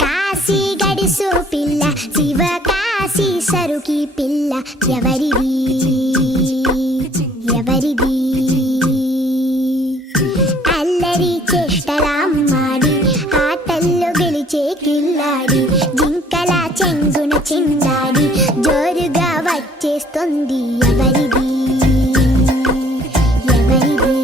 కాశీ గడిసు పిల్ల శివకాశీ సరుకి పిల్ల ఎవరిది ఎవరిది అల్లరి చేష్టలామ్మాడి ఆటల్లో గెలిచే కిల్లాడి జింకల చెంగున చిందాడి జోరుగా వచ్చేస్తుంది ఎవరిది ఎవరిది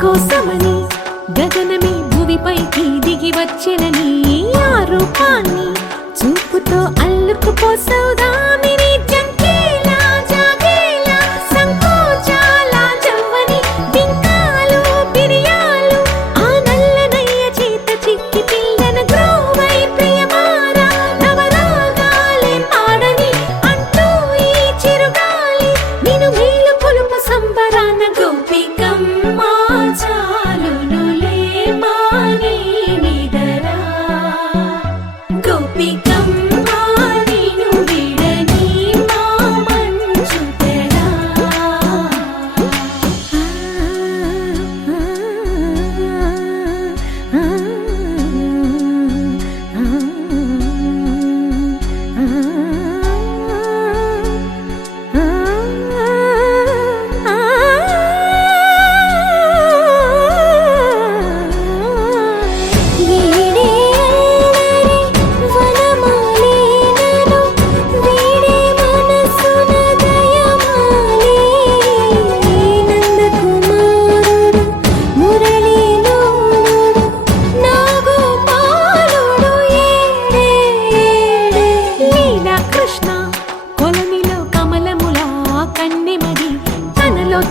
కోసమని గగనమే భువిపైకి దిగి వచ్చెనని ఆ రూపాన్ని చూపుతో అల్లుకుపోసౌదామిని జంకేలా జాగేలా సంకోచాల జవ్వని బింకాలు బిరియాలు ఆ నల్లనయ్య చేత చిక్కి పిల్లన గ్రోవై ప్రియమారా నవరాగాలే పాడని అంటూ ఈ చిరుగాలి నిన్ను మేలు పొలుపు సంబరాన గోపికమ్మ చాలునులే మాని నిదరా గోపికమ్మ నిన్ను విడని మా మంచు తెరా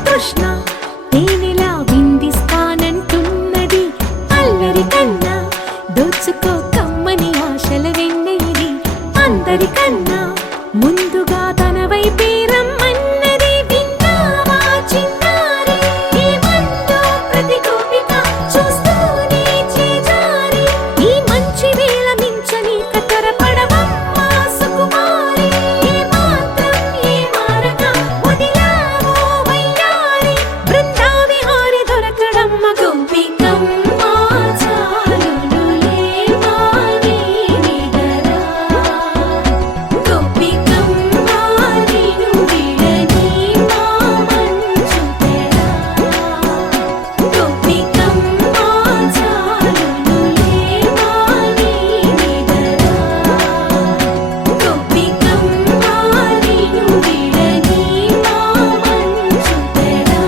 తృష్ణ తేనెలా విందిస్తానంటున్నది అల్లరి కన్నా దోచుకో కమ్మని ఆశల వెన్నెయిది అందరికన్నా ముందుగా తన వైపే రమ్మన్నది విన్నావా చిన్నారి ఏమందో ప్రతి గోపిక చూస్తూనే చేజారి ఈ మంచి వేళ మించని కతరపడవమ్మ సుకుమారి ఏ మాత్రం ఏ మారక వదిలావో వయ్యారి బృందావిహారి దొరకడమ్మ గోపికమ్మ చాలునులే మాని నిదరా గోపికమ్మ నిన్ను విడని మా మంచు తెరా గోపికమ్మ చాలునులే మాని నిదరా గోపికమ్మ నిన్ను విడని మా మంచు తెరా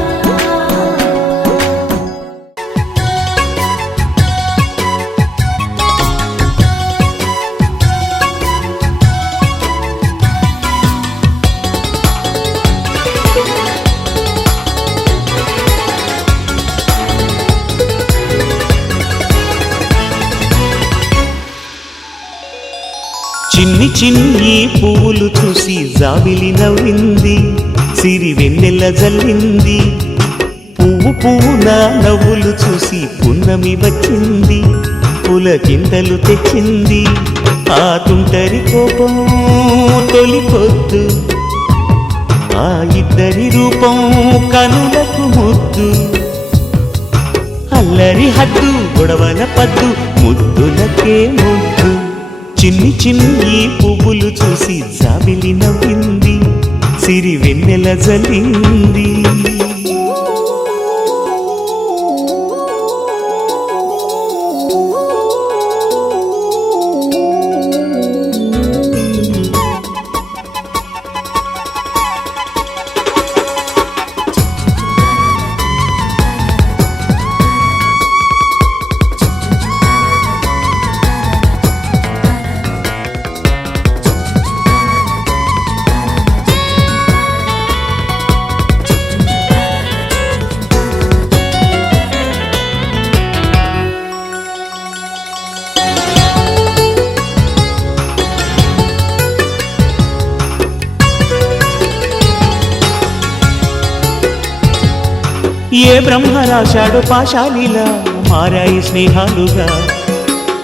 చిన్ని చిన్ని పువ్వులు చూసి జాబిలి నవ్వింది సిరి వెన్నెల జల్లింది పువ్వు పువ్వున నవ్వులు చూసి పున్నమి వచ్చింది పులకింతలు తెచ్చింది ఆ తుంటరి కోపం తొలి పొద్దు ఆ ఇద్దరి రూపం కనులకు ముద్దు అల్లరి హద్దు గొడవల పద్దు ముద్దులకే ముద్దు చిన్ని చిన్ని పువ్వులు చూసి జాబిలి నవ్వింది సిరి వెన్నెల జల్లింది ఏ బ్రహ్మ రాశాడు పాశాలిలా మారాయి స్నేహాలుగా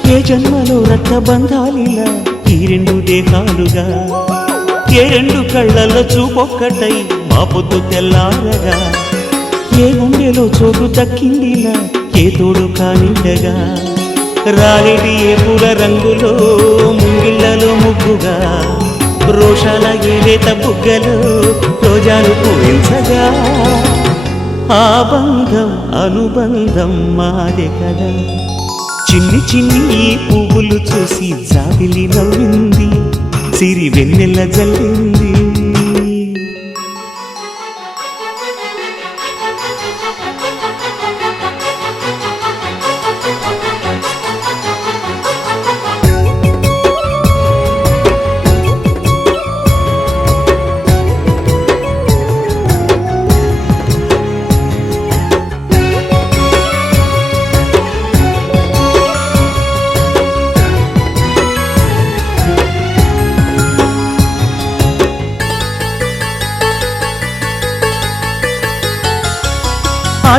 ఏ జన్మలో రక్తబంధాలిలా ఈ రెండు దేహాలుగా ఏ రెండు కళ్ళల్లో చూపొక్కటై మా పొద్దు తెల్లారగా ఏ గుండెలో చోటు దక్కిందిలా ఏ తోడు కానిండగా రాలేటి ఏ పూల రంగులో ముంగిళ్ళలో ముగ్గుగా రోషాల ఏలేత బుగ్గలో రోజాలు పూయించగా ఆ బంధం అనుబంధం మాదే కదా చిన్ని చిన్ని పువ్వులు చూసి జాబిలి నవ్వింది సిరి వెన్నెల జల్లింది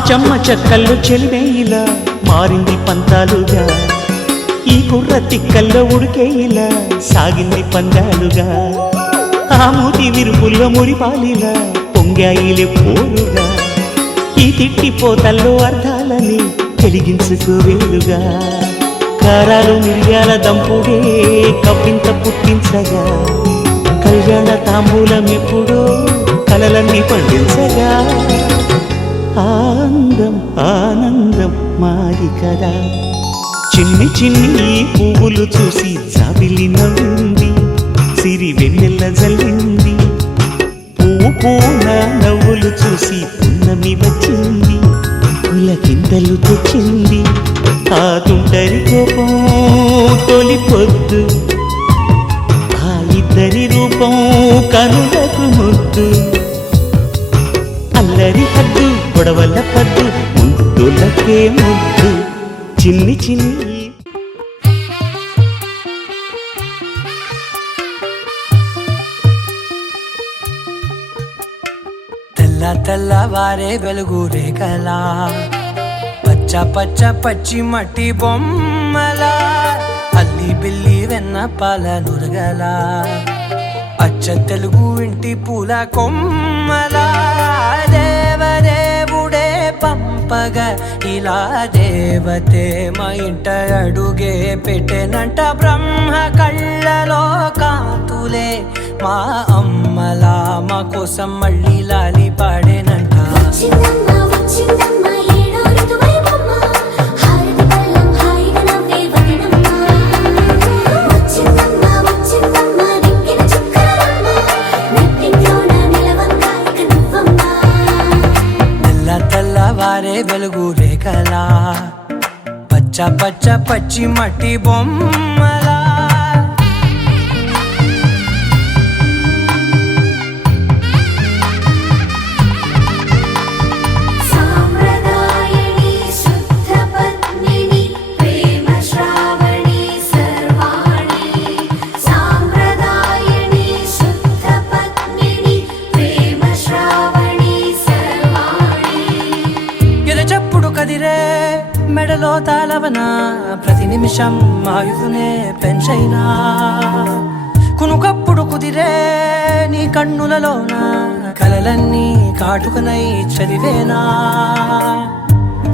చెమ్మ చెక్కల్లో చెలిమేయిలా మారింది పంతాలుగా, ఈ కుర్ర తిక్కల్లో ఉడికేయిలా సాగింది పందాలుగా, ఆ మూతి విరుపుల్లో మురిపాలిలా పొంగాయిలే పోరుగా, ఈ తిట్టిపోతల్లో అర్థాలని వెలిగించుకోవేలుగా, కారాలు మిరియాల దంపుడే కవ్వింత పుట్టించగా, కళ్యాణ తాంబూలం ఎప్పుడో కలలన్నీ పండించగా, ఆనందం ఆనందం మాది కదా. చిన్ని చిన్ని పువ్వులు చూసి జాబిలి నవ్వింది, సిరి వెన్నెల్ల జల్లింది, పువ్వు పూన నవ్వులు చూసి పున్నమి వచ్చింది, పులకింతలు తెచ్చింది, ఆ తుంటరి కోపం తొలి పొద్దు, ఆ ఇద్దరి రూపం కనులకు ముద్దు, అల్లరి హద్దు గొడవల పద్దు ముద్దులకే ముద్దు, చిన్ని చిన్ని. తెల్లవారే వెలుగు రేఖలా, పచ్చ పచ్చ పచ్చి మట్టి బొమ్మలా, అల్లి బిల్లి వెన్న పాల నురగలా, అచ్చ తెలుగు ఇంటి పూల కొమ్మలా, దేవదేవుడే పంపగా ఇలా దేవతే మా ఇంట అడుగే పెట్టెనంట, బ్రహ్మ కళ్ళలో కాంతులే మా అమ్మలా మా కోసం మళ్ళీ లాలి పాడేనంట. వచ్చిందమ్మ వచ్చిందమ్మ ఏడో ఋతువైవమ్మ, హారతి పళ్ళం హాయిగా నవ్వే వదనమ్మ. వచ్చిందమ్మ వచ్చిందమ్మ దిక్కిన చుక్కలమ్మ, నెట్టింట్లోన నిలవంగా ఇక నువ్వమ్మ. తెల్లవారే వెలుగు రేఖలా, పచ్చ పచ్చ పచ్చి మట్టి బొమ్మలా, సాంప్రదాయని శుద్ధ పద్మిని ప్రేమ శ్రావణి సర్వాణి, సాంప్రదాయని శుద్ధ పద్మిని ప్రేమ శ్రావణి సర్వాణి. ఎరచప్పుడు కదిరే మెడలో తాళవన, ప్రతి నిమిషం ఆయుధునే పెంచైనా, కునుకప్పుడు కుదిరే నీ కన్నులలోన కలలన్నీ కాటుకనై చదివేనా,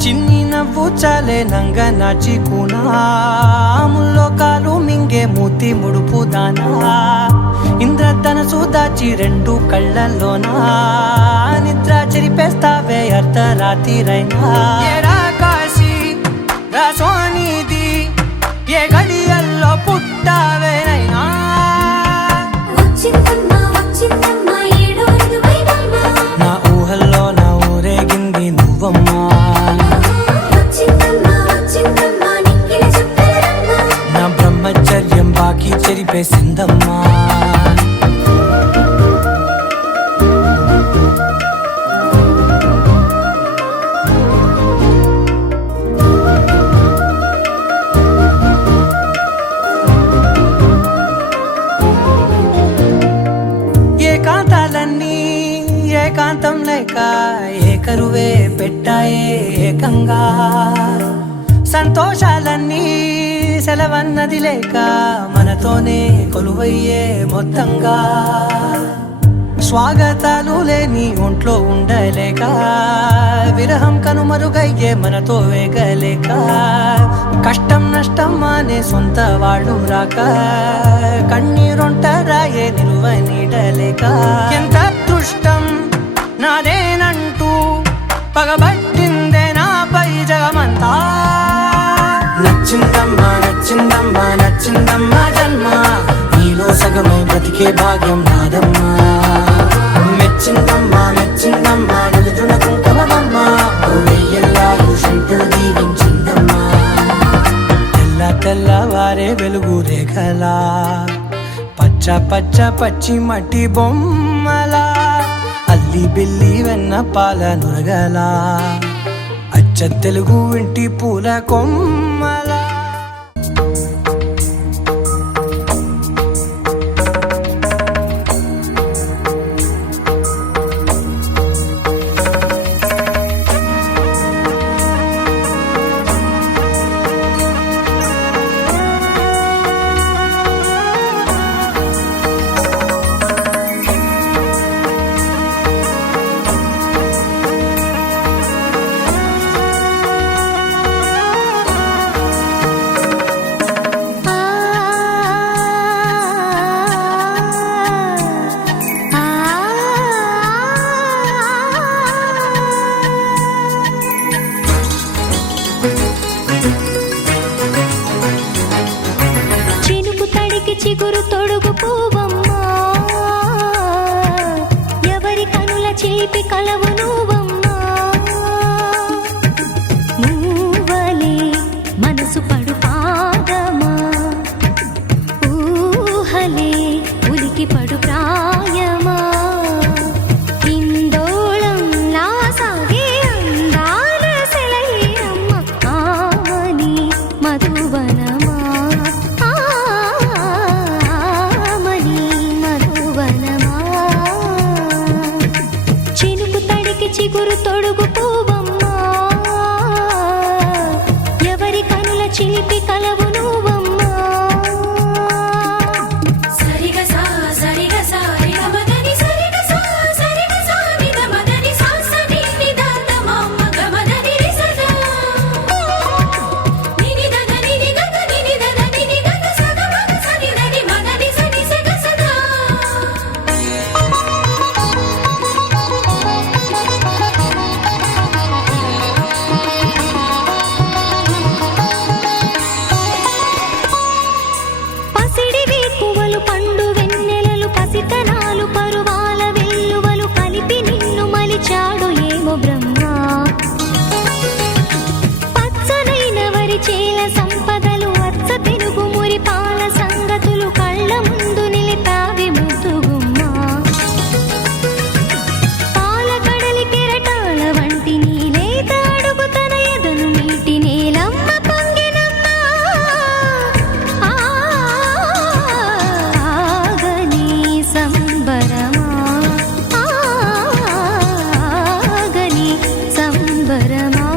చిన్ని నవ్వు చాలే నంగ నాచి కూనాముల్లో కాలు మింగే మూతి ముడుపు దానా, ఇంద్రధనసు దాచి రెండు కళ్ళల్లోనా, నిద్ర చెరిపేస్తావే అర్ధరాత్రిరైనా, ఏడా కాశీ రాసోనిది ఏ గడియల్లో పుట్టావేనైనా. వచ్చిందమ్మ వచ్చిందమ్మ ఏడో ఋతువైవమ్మ, నా ఊహల్లో నా ఊరేగింది నువ్వమ్మా, వచ్చిందమ్మ వచ్చిందమ్మ నిక్కిన చుక్కలమ్మ. నా బ్రహ్మచర్యం బాకీ చెరిపేసిందమ్మా. ఏకాంతాలన్నీ ఏకాంతం లేక ఏకరువే పెట్టాయే ఏకంగా, సంతోషాలన్నీ సెలవన్నది లేక మనతోనే కొలువయ్యే మొత్తంగా, స్వాగతాలు లేని ఒంట్లో ఉండలేక విరహం కనుమరుగయ్యే మనతో వేగలేక, కష్టం నష్టం అనే సొంత వాళ్ళు రాక కన్నీరొంటరాయే నిలువ నీడలేక, ఎంత అదృష్టం నాదేనంటూ పగబట్టిందే నాపై జగమంతా. నచ్చిందమ్మా నచ్చిందమ్మా నచ్చిందమ్మా జన్మ, నీలో సగమై బ్రతికే భాగ్యం నాదమ్మా, మెచ్చిందమ్మా మెచ్చిందమ్మా నిలుచున కుంకుమమ్మా, వెయ్యల్లాలు శంకరు దీవించిందమ్మా. తెల్లవారే వెలుగు రేఖలా, పచ్చ పచ్చ పచ్చి మట్టి బొమ్మలా, అల్లి బిల్లి వెన్న పాల నురగలా, అచ్చ తెలుగు ఇంటి పూల కొమ్మలా. చిగురు తొడుగు పువ్వమ్మా ఎవరి కనుల చిలిపి కలవు నువ్వమ్మా నువ్వలే మనసు పడు పాదమా ఊహలే ఉలికి పడు ప్రాయమా ఇందోళం నా సాగే అందాల సెలయేరమ్మ ఆమని మధువనమా ఆమని మధువనమా చినుకు తడికి చిగురు తొడుగు పువ్వమ్మా ఎవరి కనుల చిలిపి కలవు నువ్వమ్మా సరిగసా సరిగసా రిగమదని సరిగసా సరిగసా నిదమదని సాసని నిదాతమమ్మ గమదని రిసదా నినిదని నినిదని నినిదని నినిదని సగమగ సనిదని మదని సని సగసదా పసిడి వేకువలు పండు వెన్నెలలు పసితనాలు పరువాల వెల్లువలు కలిపి నిన్ను మలిచాడు ఏమో బ్రహ్మ పచ్చనైన వరి చేల సంపదలు అచ్చ తెలుగు మురి పాల సంగతులు కళ్ళ ముందు నిలిపావి ముద్దుగుమ్మా పాల కడలి కెరటాల వంటి నీలేత అడుగు తన ఎదను నీటి నేలమ్మ పొంగినమ్మా ఆగని సంబరమా ఆగని సంబరమా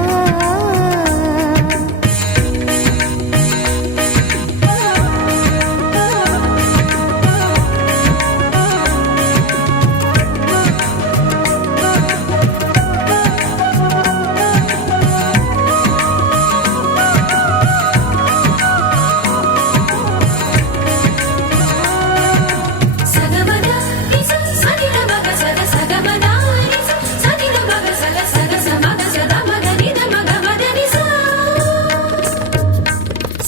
సగమద రిస సనిదమగ సగ సగమద రిస సనిదమగ సగ సగ సమగ సదమగ నిదమగ మదని సా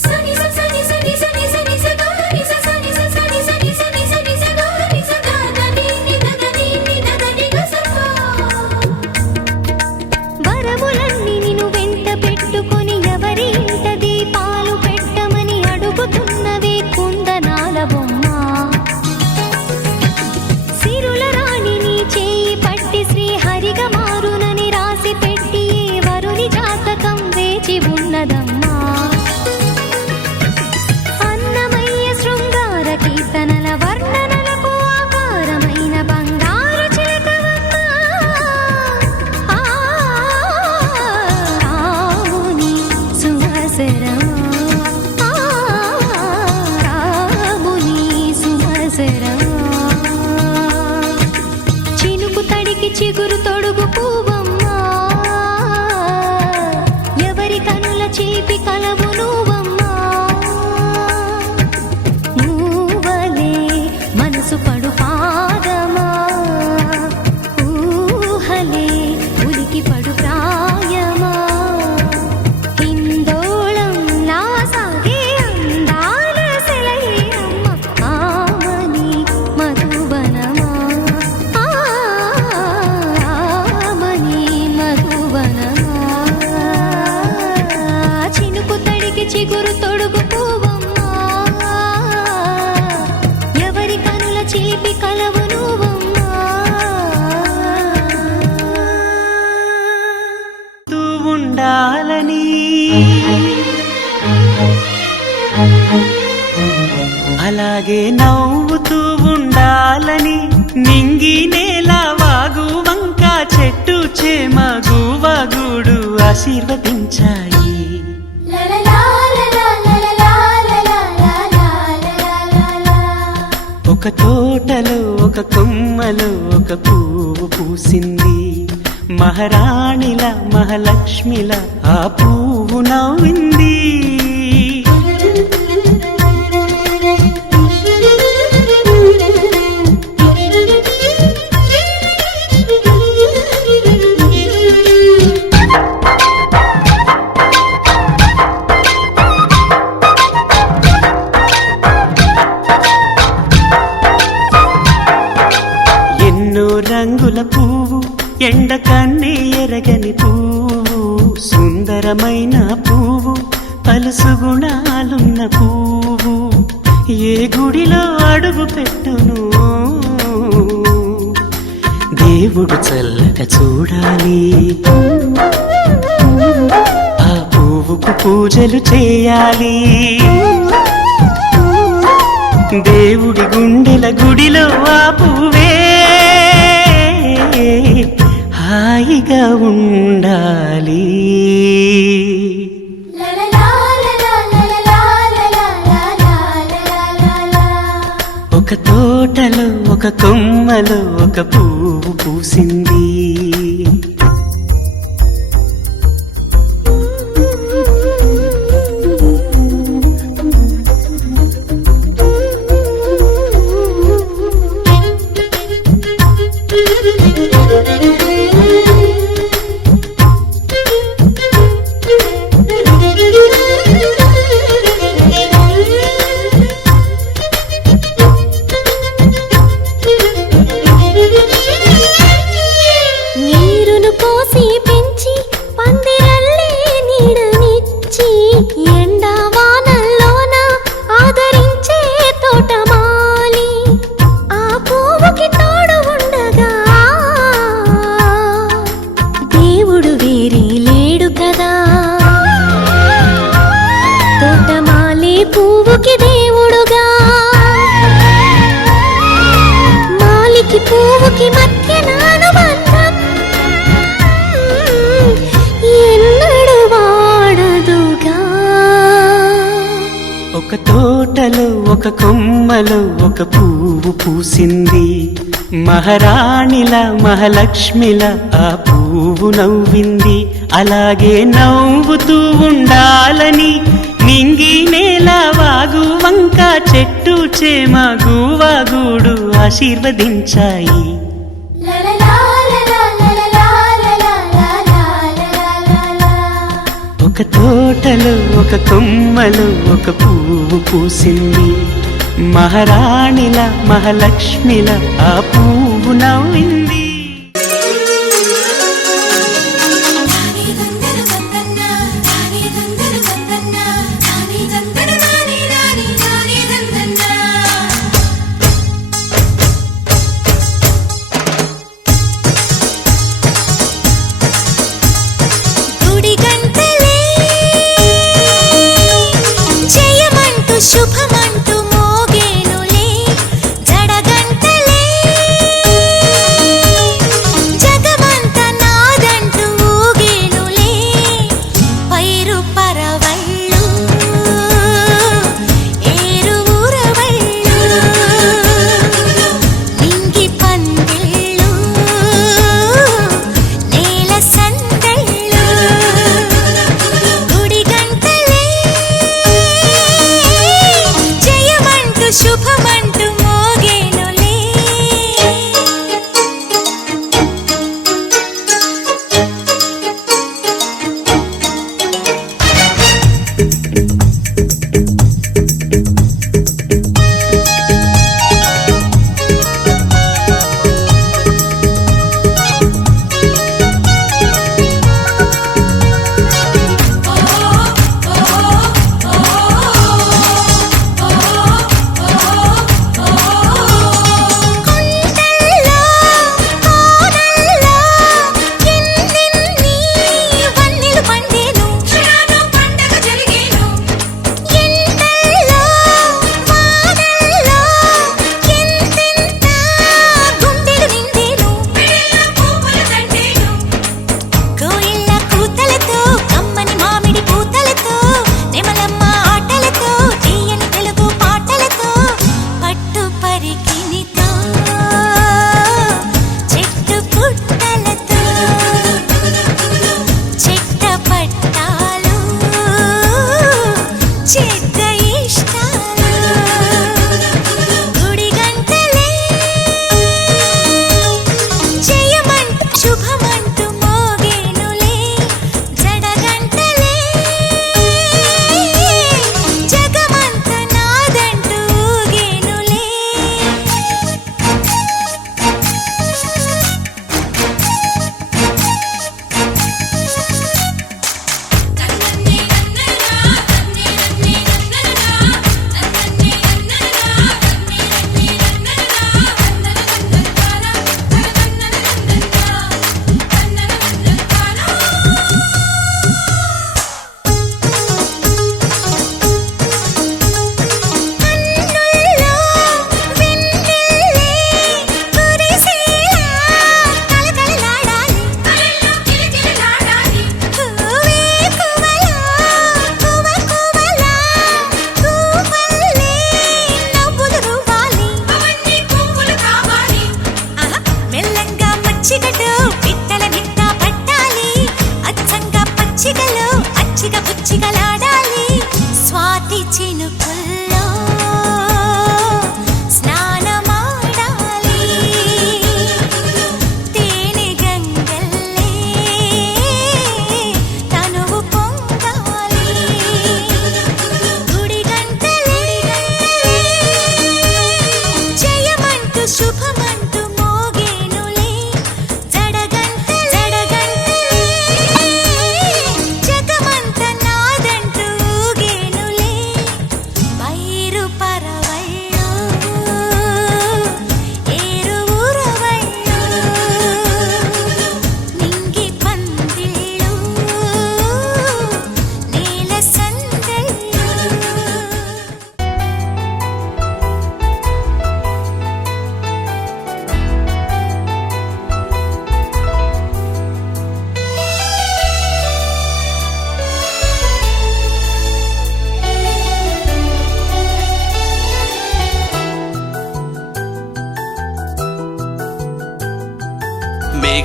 సని స సని సని సని సని స గ రి స సని స సని సని సని సని స గ రి స ద దని నిదని నిదని గ స పా వరములన్నీ నిన్ను వెంట పెట్టుకొని ఎవరి ఇంట దీపాలు పెట్టమని అడుగుతున్నవే కుందనాల బొమ్మ సిరుల రాణి నీ చేయి పట్టి శ్రీహరిగా మారునని రాసి పెట్టి ఏ వరుని జాతకం వేచి ఉన్నదమ్మా అన్నమయ్య శృంగార కీర్తనల వర్ణనలకు ఆకారమైన బంగారు చిలకవమ్మా రాముని సుమసరమా రాముని సుమసరమా చినుకు తడికి చిగురు తొడుగు పువ్వమ్మా ఎవరి కనుల చిలిపి కలవు నువ్వమ్మా నువ్వలే మనసు పడు పాదమా ఊహలే ఉలికి పడు ప్రాయమా ఇందోళం నా సాగే అందాల సెలయేరమ్మ ఆమని మధువనమా ఆమని మధువనమా చినుకు తడికి చిగురు తొడుగు పువ్వమ్మా ఎవరి కనుల చిలిపి కలవు నువ్వమ్మా తూ ఉండాలని అలాగే నవ్వుతూ ఉండాలని నింగి నేల వాగు వంక చెట్టు చేమ గువగూడు ఆశీర్వదించాయి లలలా లలలా లలలా లలలా లలలా ఒక తోటలో ఒక కొమ్మలో ఒక పువ్వు పూసింది మహారాణిలా మహాలక్ష్మిలా ఆ పువ్వు నవ్వింది సుందరమైన పువ్వు పలుసు గుణాలున్న పువ్వు ఏ గుడిలో అడుగు పెట్టును దేవుడు చల్లగా చూడాలి ఆ పువ్వుకు పూజలు చేయాలి దేవుడి గుండెల గుడిలో ఆ పువ్వే హాయిగా ఉండాలి ఒక తోటలో ఒక కొమ్మలో ఒక పువ్వు పూసింది నీరును పోసి పెంచి పందిరల్లే నీడనిచ్చి ఎండా వానల్లోన ఆదరించే తోటమాలి ఆ పువ్వుకి తోడు ఉండగా దేవుడు వేరే లేడు కదా తోటమాలి పువ్వుకి దేవుడుగా మాలికి పువ్వుకి మధ్య అనుబంధం ఎన్నడు వాడదుగా ఒక తోటలో ఒక కొమ్మలో ఒక పువ్వు పూసింది మహారాణిలా మహాలక్ష్మిలా ఆ పువ్వు నవ్వింది అలాగే నవ్వుతూ ఉండాలని నింగి నేల వాగు వంక చెట్టు చేమ గువాగూడు ఆశీర్వదించాయి ఒక తోటలో ఒక కొమ్మలో ఒక పువ్వు పూసింది మహారాణిలా మహాలక్ష్మిలా ఆ పువ్వు నవ్వింది గుడి గంటలే జయమంటూ శుభమంటూ మోగేనులే జడగంటలే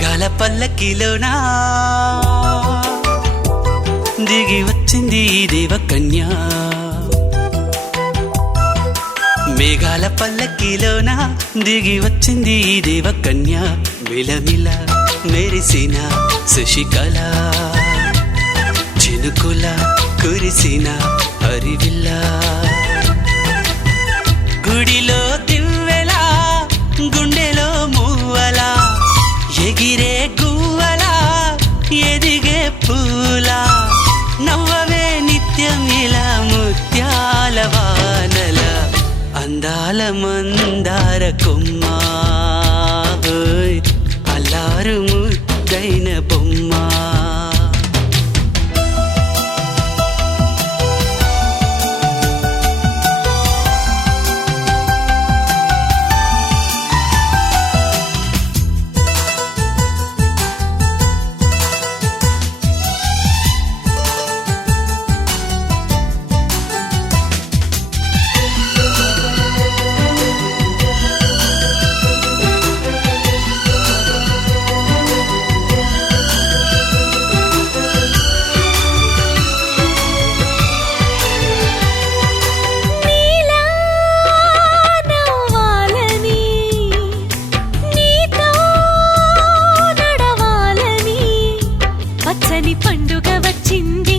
మేఘాల పల్లకిలోనా దిగి వచ్చింది ఈ దేవకన్య మేఘాల పల్లకిలోనా దిగి వచ్చింది ఈ దేవకన్య మిలమిల మెరిసిన శశికళ చినుకుల కురిసిన హరివిల్ల గుడిలో దివ్వెలా గుండెలో మూవలా ఎగిరే గువ్వలా ఎదిగే పూలా నవ్వవే నిత్యం ఇలా ముత్యాల వానల అందాల మందార కొమ్మ అల్లారు ముద్దైన బొమ్మ నీలా నవ్వాలని నీతో నడవాలని పచ్చని పండుగ వచ్చింది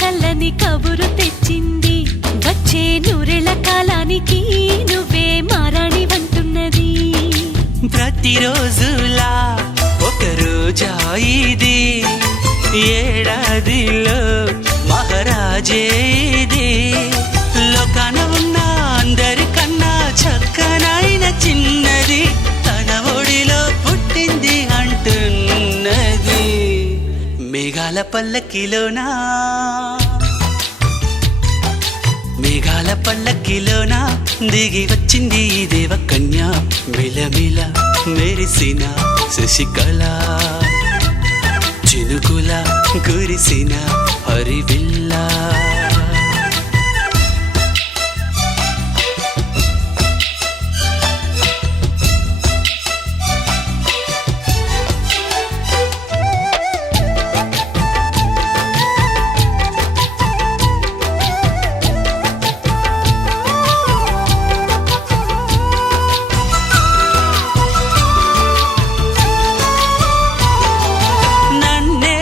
చల్లని కబురు తెచ్చింది వచ్చే నూరెళ్ళ కాలానికి నువ్వే మారాణి వంటున్నది ప్రతిరోజులా ఒక రోజా ఇది ఏడాదిలో మహారాజే ఇది లోకాన ఉన్న అందరికన్నా చక్కనైన చిన్నది తన ఒడిలో పుట్టింది అంటున్నది మేఘాల పల్లకిలోనా మేఘాల పల్లకిలోనా దిగి వచ్చింది ఈ దేవకన్య మిలమిల మెరిసిన శశికళ చినుకుల కురిసిన హరివిల్లా నన్నే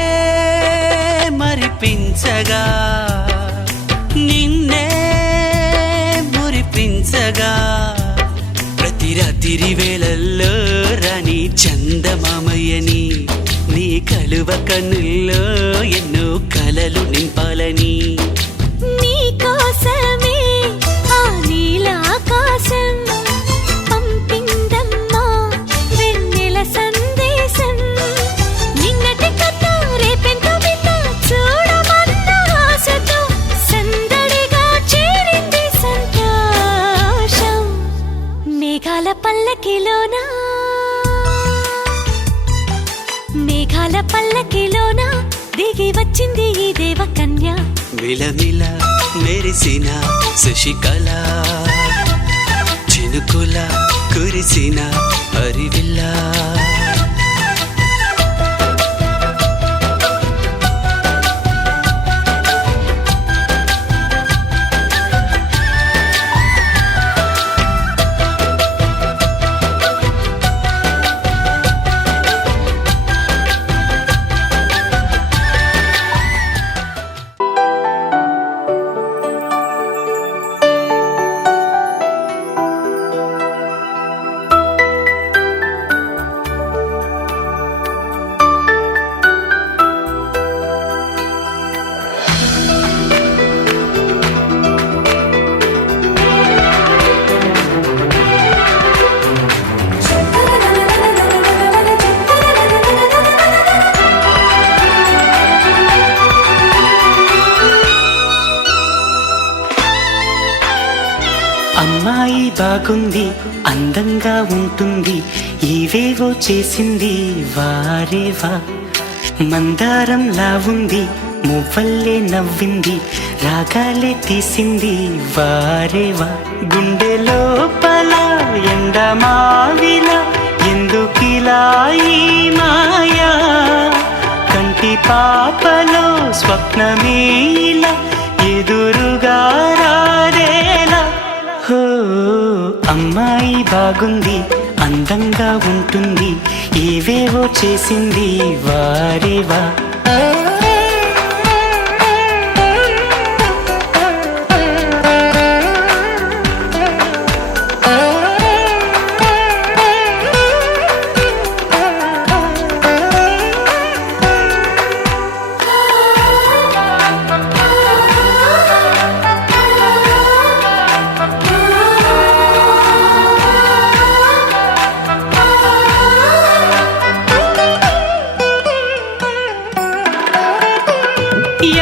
మరిపించగా నిన్నే మురిపించగా ప్రతి రాత్రి వేళల్లో రాణి చందమామయ్యని నీ కలువ కన్నుల్లో ఎన్నో కలలు నింపాలని నీ కోసమే ఆ నీలాకాశం పంపిందమ్మా వెన్నెల సందేశం నిన్నటి కథ రేపెంతో వింత చూడమన్న ఆశతో సందడిగా చేరింది సంతోషం మేఘాల పల్లకిలోనా మేఘాల పల్లకిలోనా దిగి వచ్చింది ఈ దేవకన్య మిలమిల మెరిసిన శశికళ చినుకుల కురిసిన హరివిల్లా అమ్మాయి బాగుంది అందంగా ఉంటుంది ఇవేవో చేసింది వారేవా మందారంలా ఉంది మువ్వల్లే నవ్వింది రాగాలే తీసింది వారేవా గుండె లోపల ఎండమావిలా ఎందుకిలా ఈ మాయా కంటి పాపలో స్వప్నమే ఇలా ఎదురుగా రాదేలా హో అమ్మాయి బాగుంది అందంగా ఉంటుంది ఏవేవో చేసింది వారేవా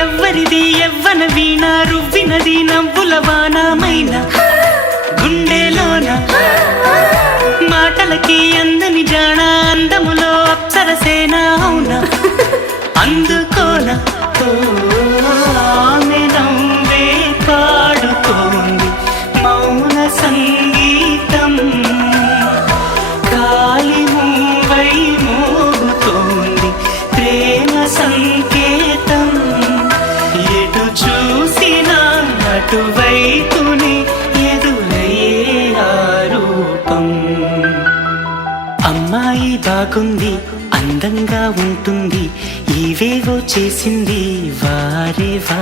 ఎవ్వరిది ఎవ్వన వీణ రువ్వినది నవ్వుల వానమైన గుండెలోన మాటలకి అందని జాణ అందములో అప్సరసేన అవునా అందుకోన ఆమె నవ్వే పాడుతోంది మౌన సంగీతం గాలి మూవై మోగుతోంది ప్రేమ సంకేతం ఎటు చూసినా అటువైపుని ఎదురయ్యే ఆ రూపం అమ్మాయి బాగుంది అందంగా ఉంటుంది ఇవేవో చేసింది వారేవా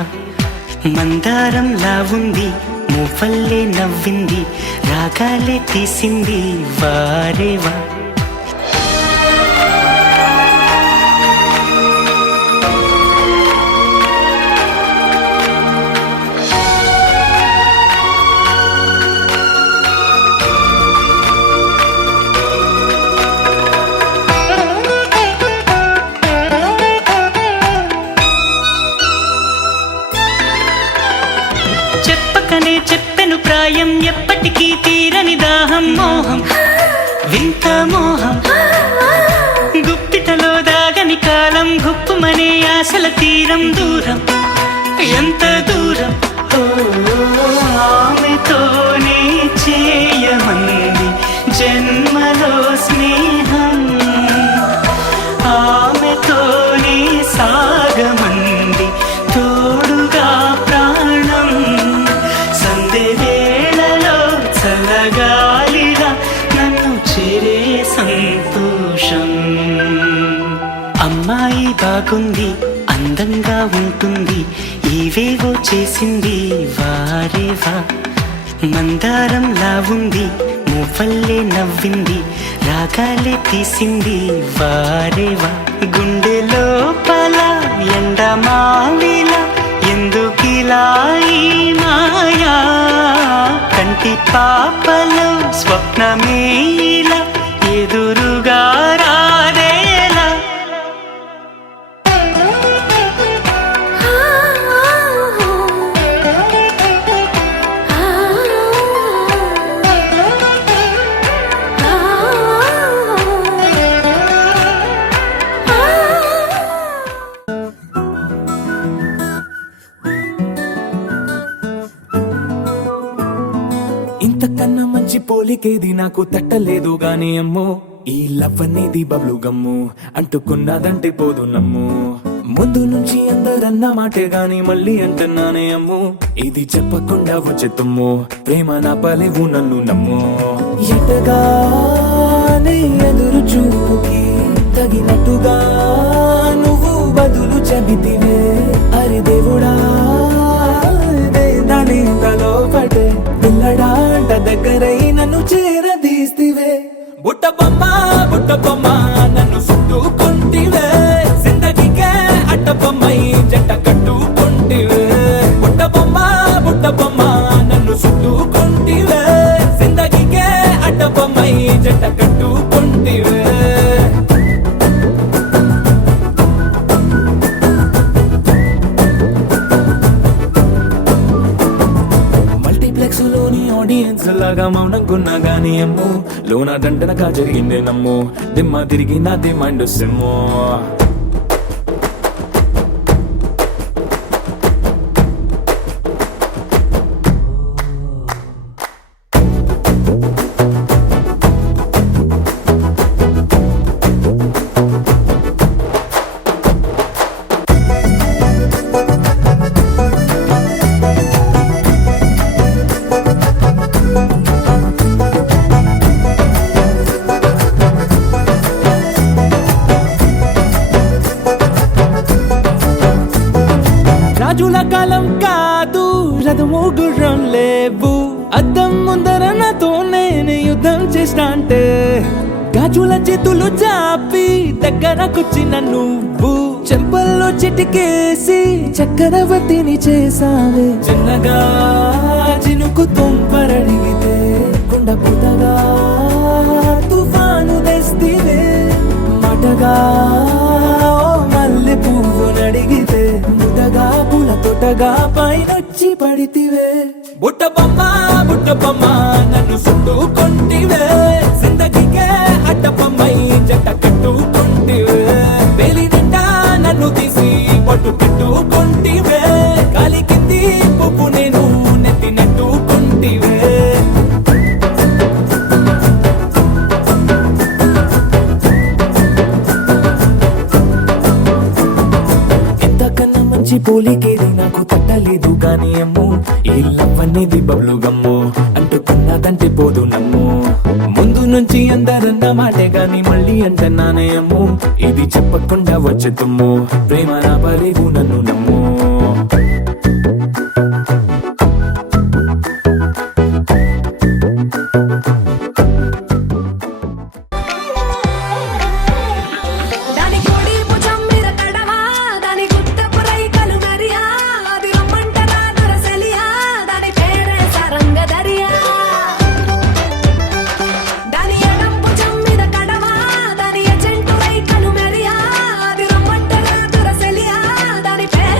మందారంలా ఉంది మువ్వల్లే నవ్వింది రాగాలే తీసింది వారేవా చెప్పకనే చెప్పెను ప్రాయం ఎప్పటికీ తీరని దాహం మోహం వింత మోహం గుప్పిటలో దాగని కాలం గుప్పుమనే ఆశల తీరం దూరం ఎంత దూరం ఓ ఆమెతోనే చేయమంది జన్మలో స్నేహం ఆమెతోనే సాగమంది తోడుగా ప్రాణం సందే వేళలో చల్లగాలిగా నన్ను చేరే సంతోషం అమ్మాయి బాగుంది అందంగా ఉంటుంది ఏవేవో చేసింది వారేవా మందారంలా ఉంది మువ్వల్లే నవ్వింది రాగాలే తీసింది వారేవా గుండె లోపల ఎండమావిలా ఎందుకిలా ఈ మాయా కంటి పాపలో స్వప్నమే ఇలా ఎదురుగా రాదేలా ఇంతకన్నా మంచి పోలికేది నాకు తట్టలేదు గాని అమ్మో ఈ లవ్ అనేది బబ్లు గమ్ము అంటుకున్నదంటే పోదు నమ్ము ముందు నుంచి అందరన్న మాటే గాని మళ్ళీ అంటున్నానే అమ్ము ఇది చెప్పకుండా వచ్చే తుమ్ము ప్రేమ నా పలేవు నన్ను నమ్ము ఎటగానే ఎదురు చూపుకి తగినట్టుగా నువ్వు బదులు చెబితివే అరి దేవుడా దాని తలో పటే పిల్లడాంట దగ్గరై నన్ను చేరదీస్తివే బుట్ట బొమ్మ నన్ను చుట్టుకుంటివే జిందగీకే అట్ట బొమ్మై జంట కట్టుకుంటివే బుట్ట బొమ్మ నన్ను చుట్టుకుంటివే జిందగీకే అట్ట బొమ్మై జంట కట్టుకుంటివే లోని ఆడియన్స్ లాగా మౌనంకున్నా గానీ అమ్ము లోన దండనగా జరిగిందే నమ్ము దిమ్మ తిరిగి నాది మైండ్ సిమ్ము రాజుల కాలం కాదు, రథము గుర్రం లేవు. అద్దం ముందర నాతో నేను యుద్ధం చేస్తా అంటే గాజుల చేతులు చాపి దగ్గరకొచ్చిన నువ్వు చెంపల్లో చిటికేసి చక్రవర్తిని చేసావే. చిన్నగా చినుకు తుంపరడిగితే కొండ పుటగా తుఫాను తెస్తివే. మాటగా మల్లె పువ్వు నడిగితే ముదగా పూల తోటగా పైనొచ్చి పడితివే. బుట్ట బొమ్మ నన్ను చుట్టుకొంటివే. జిందగీకే అడ్డపమ్మై జంట కట్టుకొంటివే. వేలి నిండా నన్ను తీసి పట్టు పెట్టుకొంటివే. కాలి కింది పువ్వు నేను నెత్తినట్టుకొంటివే. ఎంతకన్నా మంచి పోలికేది నాకు తట్టలేదు కానీ అమ్ము, ఈ లవ్ అనేది బబ్లు గమ్ము అంటుకున్నదంటే పోదు నమ్ము. ముందు నుంచి అందరన్న మాటే గాని మళ్ళీ అంటున్నానే అమ్ము, ఇది చెప్పకుండా వచ్చే తుమ్ము. ప్రేమ నా పరివు నన్ను నమ్ము. దాని కోడి భుజం మీద కడవా, దాని గుత్తపు రైకలు మరియా, అది రమ్మంటరా దొరసలియా, దాని పేరే సరంగదరియా. దాని ఎడం భుజం మీద కడవా, దాని ఎజెంటు రైకలు మరియా, అది రమ్మంటరా దొరసలియా, దాని పేరే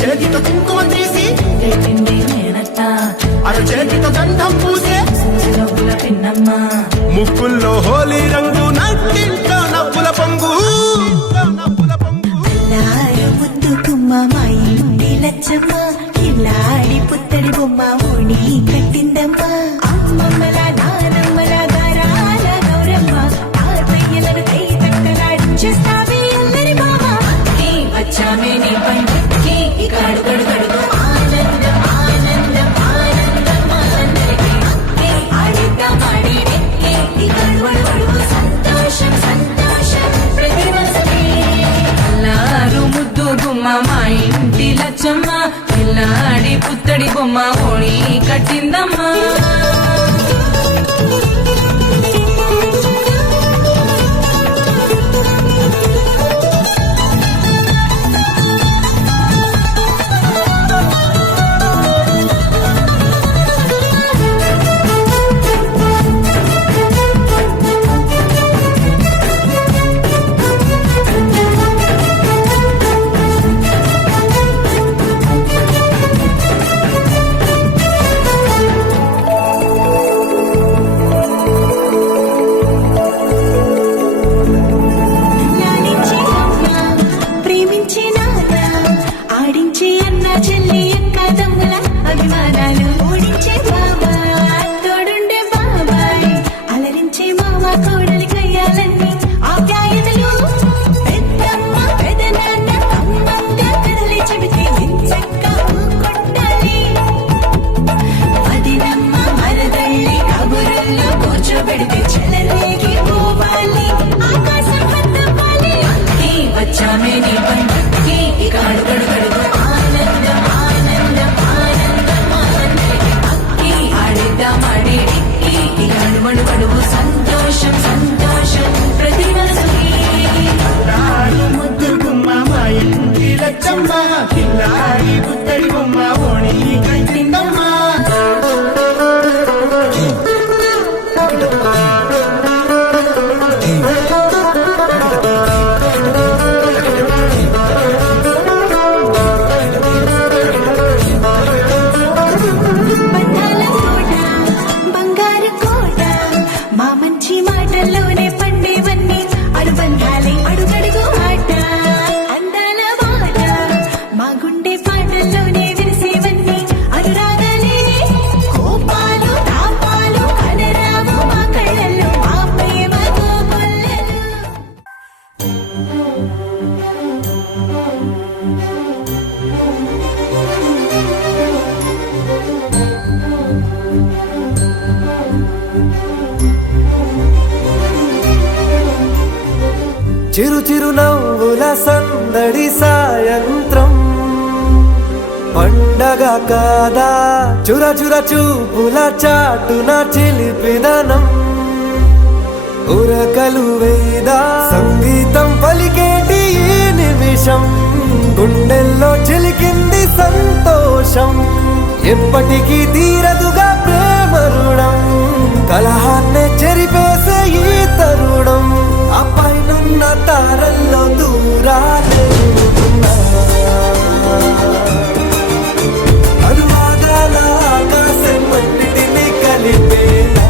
చేతితో కుంకుమ తీసి పెట్టింది నేనత్త అరు చేతితో గంధం పూసే లోపల పిన్నమ్మ ముక్కుల్లో హోలీ రంగు నట్టింట్లో నవ్వుల పొంగు అల్లారు ముద్దు గుమ్మ మా ఇంటి లచ్చమ్మ కిల్లాడి పుత్తడి బొమ్మ ఓణి కట్టిందమ్మ అమ్మమ్మల నానమ్మల గారాల గౌరమ్మ తాతయ్యలను తక్కలాడించేస్తావే అల్లరి మామ వచ్చామే నీ పండుగకి ఇక అడుగడు గడుగు ఆనందం ఆనందం ఆనందం మనందరికీ ఆడిద్దాం ఆడిడే ఇక అడుగడు సంతోషం సంతోషం ప్రతి మనసుకి అల్లారు ముద్దు గుమ్మ మా ఇంటి లచ్చమ్మ పిల్లాడి పుత్తడి బొమ్మ ఓణి కట్టిందమ్మా లాలించే అమ్మ ప్రేమించే నాన్న ఆడించే అన్న చెల్లి అక్క దమ్ముల అభిమానాలు ఓడించే బాబా తోడుండే బాబాయ్ అలరించే మామ కోడలి కయ్యాలన్నీ ఆప్యాయతలు పెద్దమ్మ పెదనాన్న అమ్మంగా కదలి చెబితే ఎంచక్క కొట్టాలి వదినమ్మ మరదళ్ళి కబురుల్లో కూర్చోబెడితే చెలరేగి పోవాలి ఆకాశం పద్దవాలి వచ్చామే నీ పండుగకి ఇక అడుగడు గడుగు ఆనందం ఆనందం ఆనందం ఆనందరికీ అక్కి ఆడిద్దాం ఆడిడిక్కి ఇక అడుగడు గడుగు సంతోషం సంతోషం ప్రతి మనసుకి ముద్దు గుమ్మ మా ఇంటి లచ్చమ్మ కిల్లాడి పుత్తడి బొమ్మ ఓణి కట్టిందమ్మా బంధాల కోట బంగారు కోట మా మంచి మాటల్లోనే పండేవన్నీ అనుబంధాలే అడుగడుగు ఆట అందాల మాట మా గుండె పాటల్లోనే విరిసేవన్నీ అనురాగాలే కోపాలు తాపాలు కనరావు మా కళ్ళల్లో మా ప్రేమ గోపుల్లలు చిరు చిరు నవ్వుల సందడి సాయంత్రం పండగ కాదా చుర చుర చూపుల చాటున చిలిపిదనం ఉరకలు వేదా సంగీతం పలికేటి ఈ నిమిషం గుండెల్లో చిలికింది సంతోషం ఎప్పటికీ తీరదుగా ప్రేమ రుణం కలహాన్నే చెరిపేసే ఈ తరుణం ఆ పైనున్న తారల్లో దూరాలే ఉన్నా. అనువాదాల ఆకాశం అన్నిటినీ కలిపేలా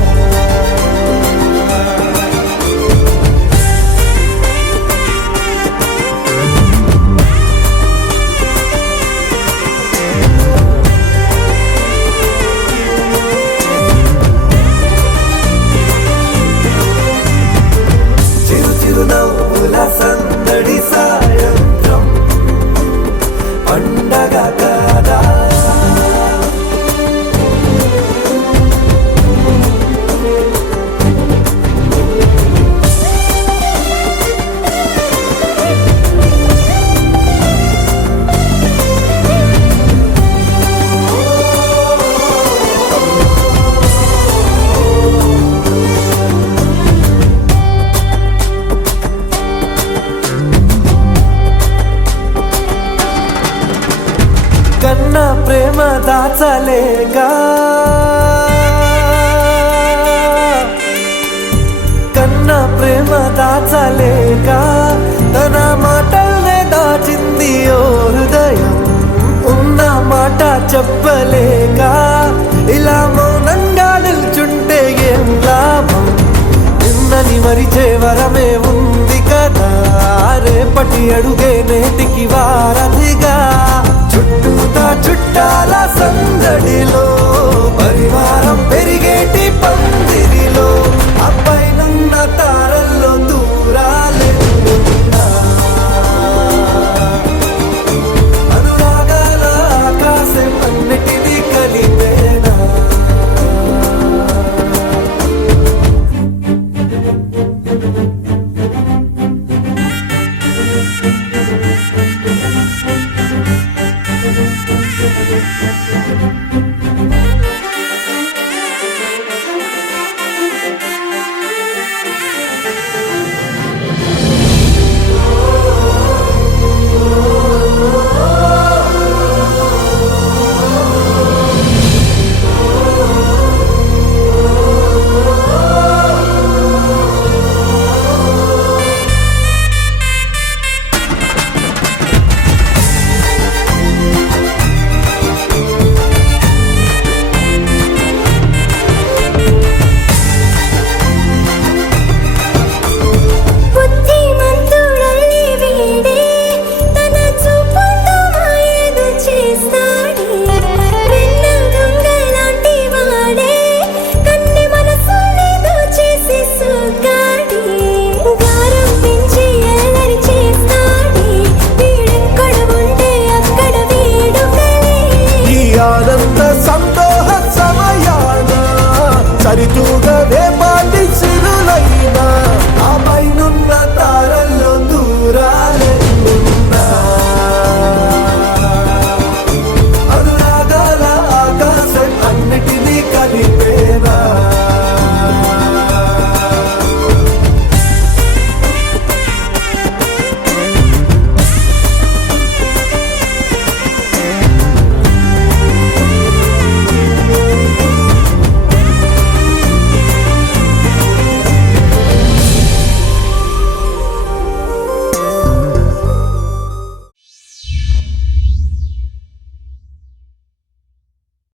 చిరు చిరు నవ్వుల సందడి సాయంత్రం పండగ కాదా కన్నా ప్రేమ దాచలేగా కన్నా ప్రేమ దాచలేక తన మాటల్నే దాచింది ఓ హృదయం చెప్పలేక ఇలా మౌనంగా నిల్చుంటే ఏం లాభం నిన్నని మరిచే వరమే ఉంది కదా రేపటి అడుగే నేటికి వారధిగా చుట్టూతా చుట్టాల సందడిలో పరివారం పెరిగేటి పందిరిలో అప్పైనున్న తారల్లో దూరాలే అనురాగాల ఆకాశం అన్నిటినీ కలిపేనా